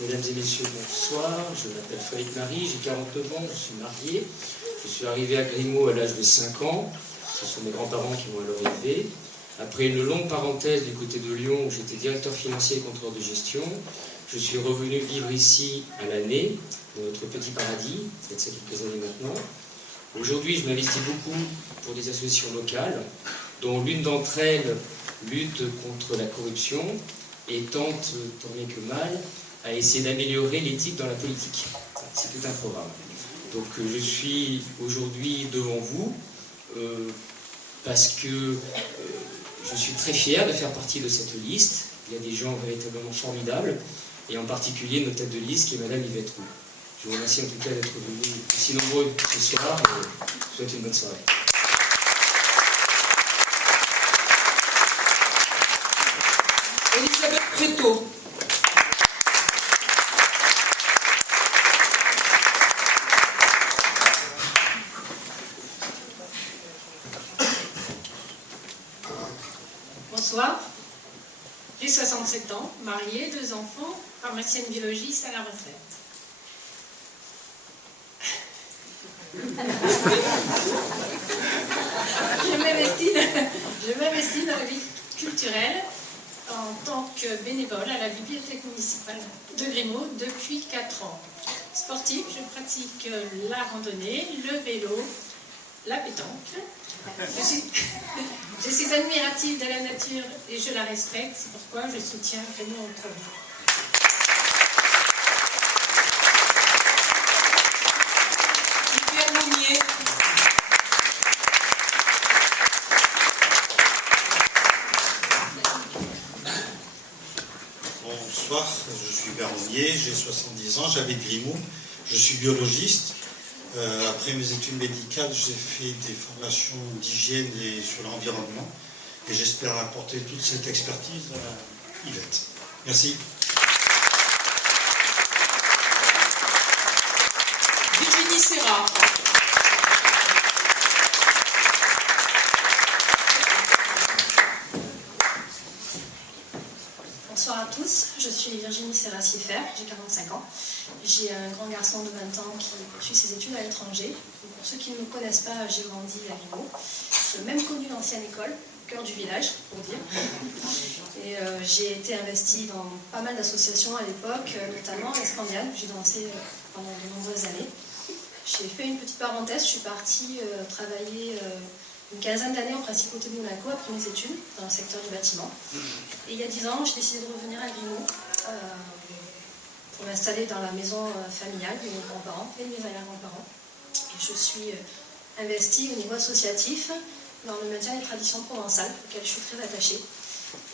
Mesdames et messieurs, bonsoir. Je m'appelle Frédéric Marie, j'ai 49 ans, je suis marié. Je suis arrivé à Grimaud à l'âge de 5 ans. Ce sont mes grands-parents qui m'ont alors élevé. Après une longue parenthèse du côté de Lyon où j'étais directeur financier et contrôleur de gestion, je suis revenu vivre ici à l'année, dans notre petit paradis, peut-être ça quelques années maintenant. Aujourd'hui, je m'investis beaucoup pour des associations locales, dont l'une d'entre elles lutte contre la corruption et tente, tant bien que mal, à essayer d'améliorer l'éthique dans la politique. C'est tout un programme. Donc je suis aujourd'hui devant vous parce que je suis très fier de faire partie de cette liste. Il y a des gens véritablement formidables, et en particulier notre tête de liste qui est Madame Yvette Roux. Je vous remercie en tout cas d'être venus aussi nombreux ce soir et je vous souhaite une bonne soirée. Elisabeth Préto. Bonsoir, j'ai 67 ans, mariée, 2 enfants, pharmacienne biologiste à la retraite. Je m'investis dans la vie culturelle en tant que bénévole à la bibliothèque municipale de Grimaud depuis 4 ans. Sportif, je pratique la randonnée, le vélo, la pétanque. Je suis admirative de la nature et je la respecte, c'est pourquoi je soutiens Grimaud en premier. Pierre Mounier. Bonsoir, je suis Bernier, j'ai 70 ans, j'habite Grimaud, je suis biologiste. Après mes études médicales, j'ai fait des formations d'hygiène et sur l'environnement. Et j'espère apporter toute cette expertise à Yvette. Merci. Virginie Serra. Bonsoir à tous, je suis Virginie Serra-Siffert, j'ai 45 ans. J'ai un grand garçon de 20 ans qui poursuit ses études à l'étranger. Pour ceux qui ne me connaissent pas, j'ai grandi à Grimaud. J'ai même connu l'ancienne école, au cœur du village, pour dire. Et j'ai été investie dans pas mal d'associations à l'époque, notamment l'Escandiane. J'ai dansé pendant de nombreuses années. J'ai fait une petite parenthèse, je suis partie travailler une quinzaine d'années en principauté de Monaco après mes études, dans le secteur du bâtiment. Et il y a 10 ans, j'ai décidé de revenir à Grimaud pour m'installer dans la maison familiale de mes grands-parents et de mes arrière-grands-parents. Et je suis investie au niveau associatif dans le maintien des traditions provençales, auxquelles je suis très attachée.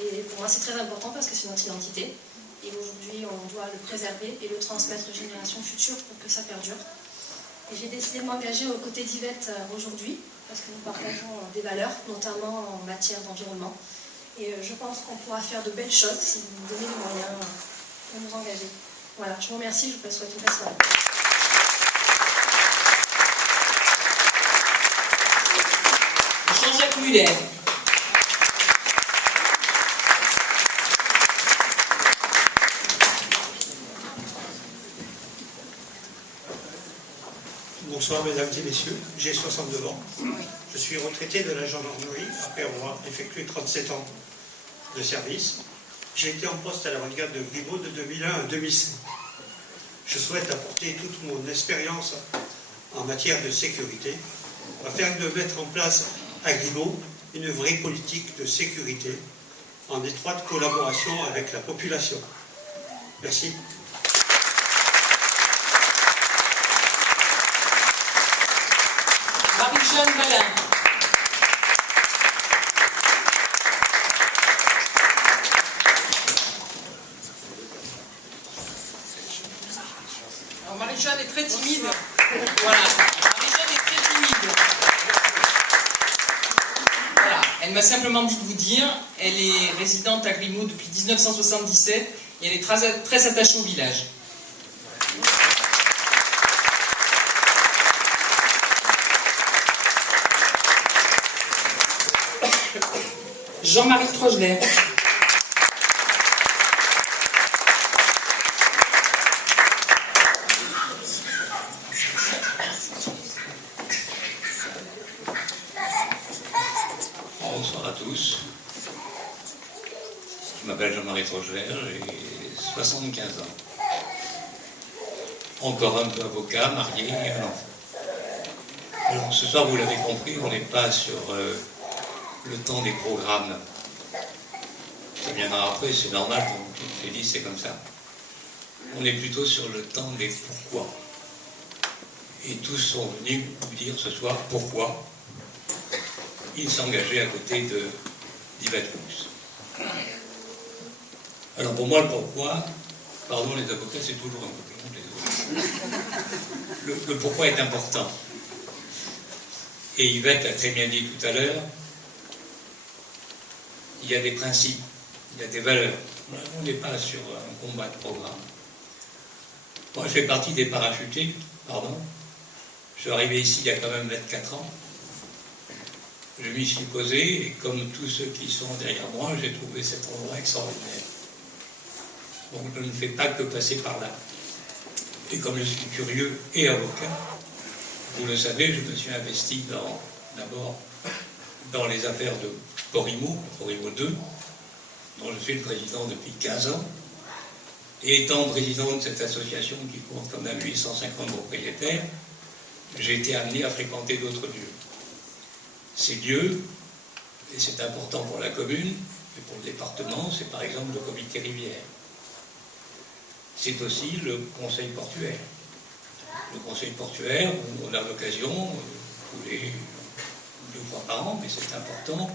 Et pour moi, c'est très important parce que c'est notre identité. Et aujourd'hui, on doit le préserver et le transmettre aux générations futures pour que ça perdure. Et j'ai décidé de m'engager aux côtés d'Yvette aujourd'hui, parce que nous partageons des valeurs, notamment en matière d'environnement. Et je pense qu'on pourra faire de belles choses si vous nous donnez les moyens de nous engager. Voilà, je vous remercie, je vous souhaite une belle soirée. Jean-Jacques Muller. Bonsoir mesdames et messieurs, j'ai 62 ans. Je suis retraité de la gendarmerie après avoir effectué 37 ans de service. J'ai été en poste à la brigade de Grimaud de 2001 à 2005. Je souhaite apporter toute mon expérience en matière de sécurité afin de mettre en place à Grimaud une vraie politique de sécurité en étroite collaboration avec la population. Merci. Marie-Jeanne Balin. Alors Marie-Jeanne est très timide. Voilà. Marie-Jeanne est très timide. Voilà. Elle m'a simplement dit de vous dire, elle est résidente à Grimaud depuis 1977 et elle est très attachée au village. Jean-Marie Trogelet. Je m'appelle Jean-Marie Trochler, j'ai 75 ans. Encore un peu avocat, marié et un enfant. Alors ce soir, vous l'avez compris, on n'est pas sur le temps des programmes. Ça viendra après, c'est normal, donc je l'ai dit, c'est comme ça. On est plutôt sur le temps des pourquoi. Et tous sont venus vous dire ce soir pourquoi ils s'engageaient à côté d'Yvette Lux. Alors pour moi, le pourquoi, pardon les avocats, c'est toujours un peu long, désolé. Le pourquoi est important. Et Yvette l'a très bien dit tout à l'heure, il y a des principes, il y a des valeurs. On n'est pas sur un combat de programme. Moi, je fais partie des parachutés, pardon. Je suis arrivé ici il y a quand même 24 ans. Je m'y suis posé, et comme tous ceux qui sont derrière moi, j'ai trouvé cet endroit extraordinaire. Donc je ne fais pas que passer par là. Et comme je suis curieux et avocat, vous le savez, je me suis investi d'abord dans les affaires de Porimo 2, dont je suis le président depuis 15 ans. Et étant président de cette association qui compte quand même 850 propriétaires, j'ai été amené à fréquenter d'autres lieux. Ces lieux, et c'est important pour la commune et pour le département, c'est par exemple le comité rivière. C'est aussi le conseil portuaire. Le conseil portuaire, où on a l'occasion, tous les 2 fois par an, mais c'est important,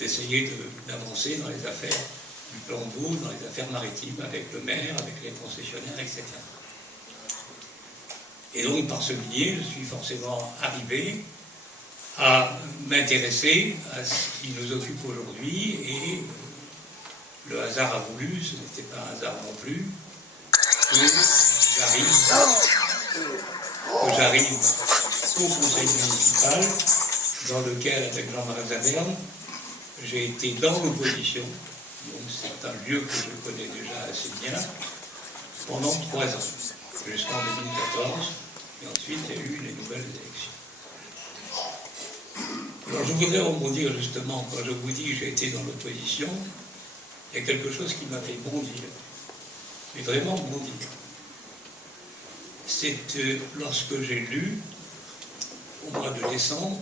d'essayer d'avancer dans les affaires du plan d'eau, dans les affaires maritimes, avec le maire, avec les concessionnaires, etc. Et donc, par ce biais, je suis forcément arrivé à m'intéresser à ce qui nous occupe aujourd'hui, et le hasard a voulu, ce n'était pas un hasard non plus, que j'arrive au conseil municipal, dans lequel, avec Jean-Marie Zaberne, j'ai été dans l'opposition, donc c'est un lieu que je connais déjà assez bien, pendant 3 ans, jusqu'en 2014, et ensuite il y a eu les nouvelles élections. Alors je voudrais rebondir justement, quand je vous dis que j'ai été dans l'opposition, il y a quelque chose qui m'a fait bondir, mais vraiment bondir. C'est lorsque j'ai lu, au mois de décembre,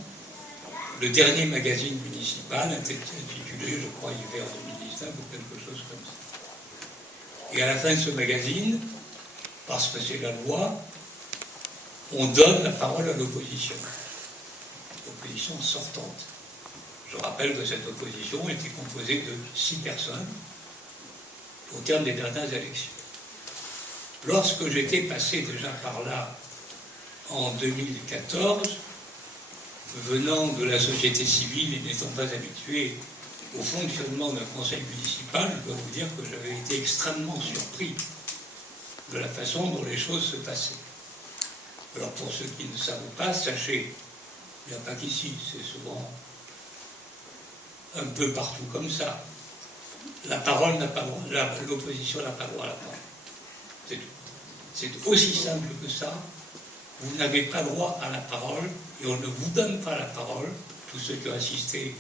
le dernier magazine municipal, intitulé, je crois, Hiver 2019 ou quelque chose comme ça. Et à la fin de ce magazine, parce que c'est la loi, on donne la parole à l'opposition. L'opposition sortante. Je rappelle que cette opposition était composée de 6 personnes au terme des dernières élections. Lorsque j'étais passé déjà par là en 2014, venant de la société civile et n'étant pas habitué au fonctionnement d'un conseil municipal, je dois vous dire que j'avais été extrêmement surpris de la façon dont les choses se passaient. Alors pour ceux qui ne savent pas, sachez, il n'y a pas qu'ici, c'est souvent un peu partout comme ça. La parole n'a pas droit, l'opposition n'a pas droit à la parole. C'est tout. C'est aussi simple que ça. Vous n'avez pas droit à la parole et on ne vous donne pas la parole. Tous ceux qui ont assisté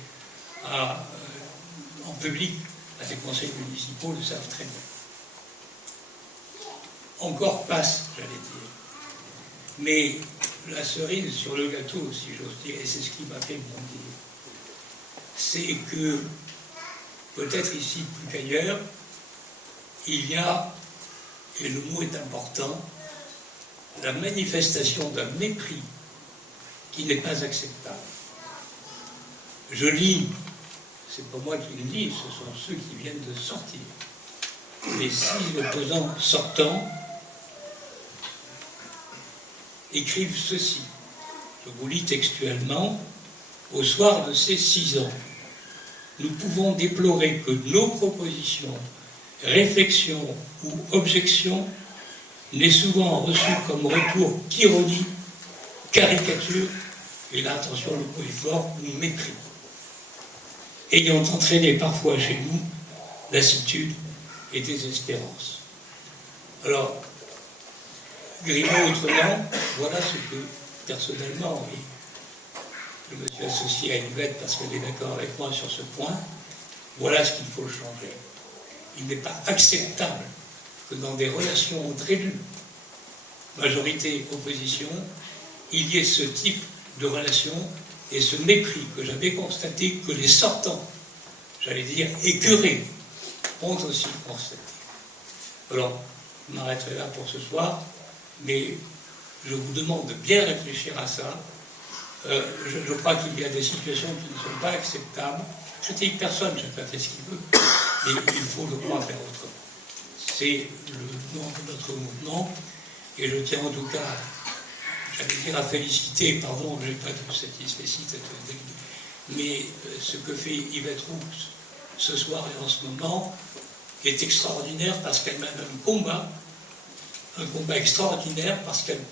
en public à des conseils municipaux le savent très bien. Encore passe, j'allais dire. Mais la cerise sur le gâteau, si j'ose dire, et c'est ce qui m'a fait bondir, c'est que, peut-être ici plus qu'ailleurs, il y a, et le mot est important, la manifestation d'un mépris qui n'est pas acceptable. Je lis, c'est pas moi qui le dis, ce sont ceux qui viennent de sortir. Les 6 opposants sortants écrivent ceci. Je vous lis textuellement. Au soir de ces 6 ans, nous pouvons déplorer que nos propositions, réflexions ou objections n'aient souvent reçu comme retour qu'ironie, caricature, et là, attention, le mot est fort, ou mépris, ayant entraîné parfois chez nous lassitude et désespérance. Alors, Grimaud autrement, voilà ce que, personnellement, et je me suis associé à Yvette parce qu'elle est d'accord avec moi sur ce point, voilà ce qu'il faut changer. il n'est pas acceptable que dans des relations entre élus, majorité, opposition, il y ait ce type de relation et ce mépris que j'avais constaté, que les sortants, j'allais dire écœurés, ont aussi constaté. Alors, je m'arrêterai là pour ce soir, mais je vous demande de bien réfléchir à ça. Je crois qu'il y a des situations qui ne sont pas acceptables. Je dis que personne, chacun fait ce qu'il veut, mais il faut, je crois, faire autrement. C'est le nom de notre mouvement, et je tiens en tout cas, j'allais dire à féliciter, pardon, je n'ai pas de satisfait, mais ce que fait Yvette Roux ce soir et en ce moment est extraordinaire parce qu'elle mène un combat extraordinaire parce qu'elle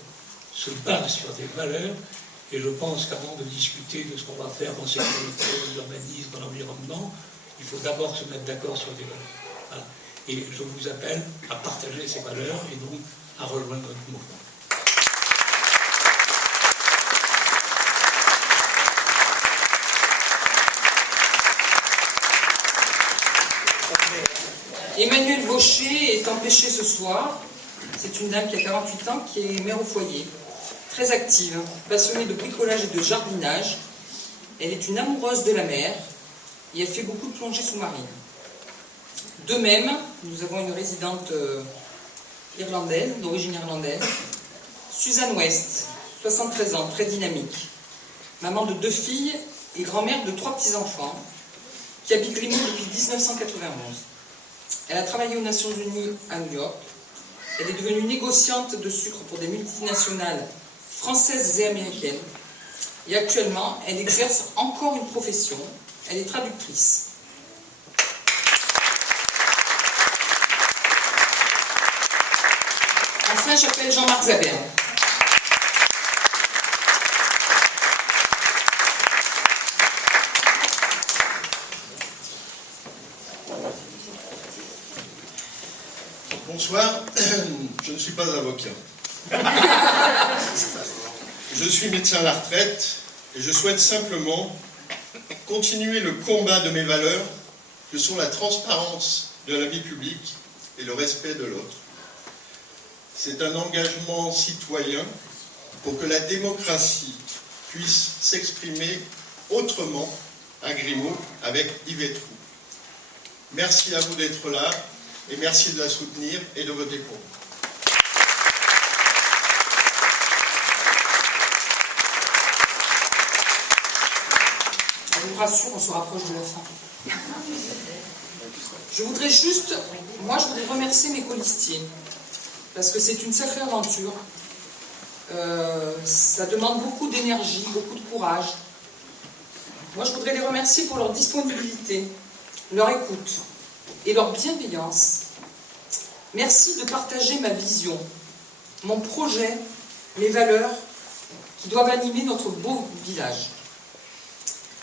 se base sur des valeurs, et je pense qu'avant de discuter de ce qu'on va faire en sécurité, en urbanisme, dans l'environnement, il faut d'abord se mettre d'accord sur des valeurs. Voilà. Et je vous appelle à partager ces valeurs et donc à rejoindre notre mouvement. Emmanuelle Baucher est empêchée ce soir. C'est une dame qui a 48 ans, qui est mère au foyer, très active, passionnée de bricolage et de jardinage. Elle est une amoureuse de la mer et elle fait beaucoup de plongées sous-marines. De même, nous avons une résidente irlandaise, d'origine irlandaise, Suzanne West, 73 ans, très dynamique, maman de 2 filles et grand-mère de 3 petits-enfants, qui habite Grimoux depuis 1991. Elle a travaillé aux Nations Unies à New York. Elle est devenue négociante de sucre pour des multinationales françaises et américaines. Et actuellement, elle exerce encore une profession. Elle est traductrice. Enfin, j'appelle Jean-Marc Zabert. Bonsoir, je ne suis pas avocat. Je suis médecin à la retraite et je souhaite simplement continuer le combat de mes valeurs que sont la transparence de la vie publique et le respect de l'autre. C'est un engagement citoyen pour que la démocratie puisse s'exprimer autrement à Grimoux avec Yvette Roux. Merci à vous d'être là et merci de la soutenir et de voter pour. Je vous rassure, on se rapproche de la fin. Je voudrais remercier mes colistiers, parce que c'est une sacrée aventure. Ça demande beaucoup d'énergie, beaucoup de courage. Moi, je voudrais les remercier pour leur disponibilité, leur écoute et leur bienveillance. Merci de partager ma vision, mon projet, mes valeurs qui doivent animer notre beau village.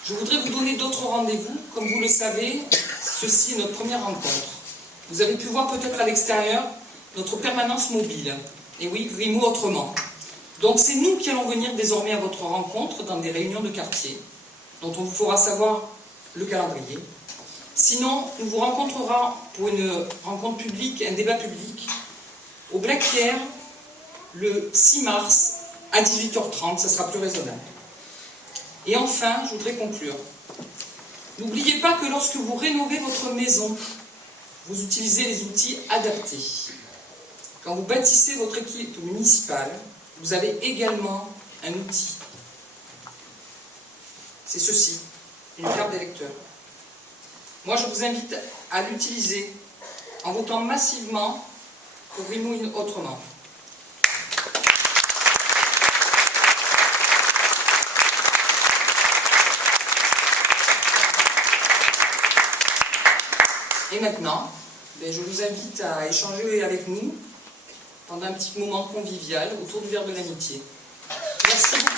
Je voudrais vous donner d'autres rendez-vous. Comme vous le savez, ceci est notre première rencontre. Vous avez pu voir peut-être à l'extérieur notre permanence mobile. Et oui, Grimoux autrement. Donc c'est nous qui allons venir désormais à votre rencontre dans des réunions de quartier, dont on vous fera savoir le calendrier. Sinon, nous vous rencontrerons pour une rencontre publique, un débat public, au Black Pierre, le 6 mars, à 18h30, ça sera plus raisonnable. Et enfin, je voudrais conclure. N'oubliez pas que lorsque vous rénovez votre maison, vous utilisez les outils adaptés. Quand vous bâtissez votre équipe municipale, vous avez également un outil. C'est ceci, une carte d'électeur. Moi, je vous invite à l'utiliser en votant massivement pour Grimoux autrement. Et maintenant, je vous invite à échanger avec nous pendant un petit moment convivial autour du verre de l'amitié. Merci beaucoup.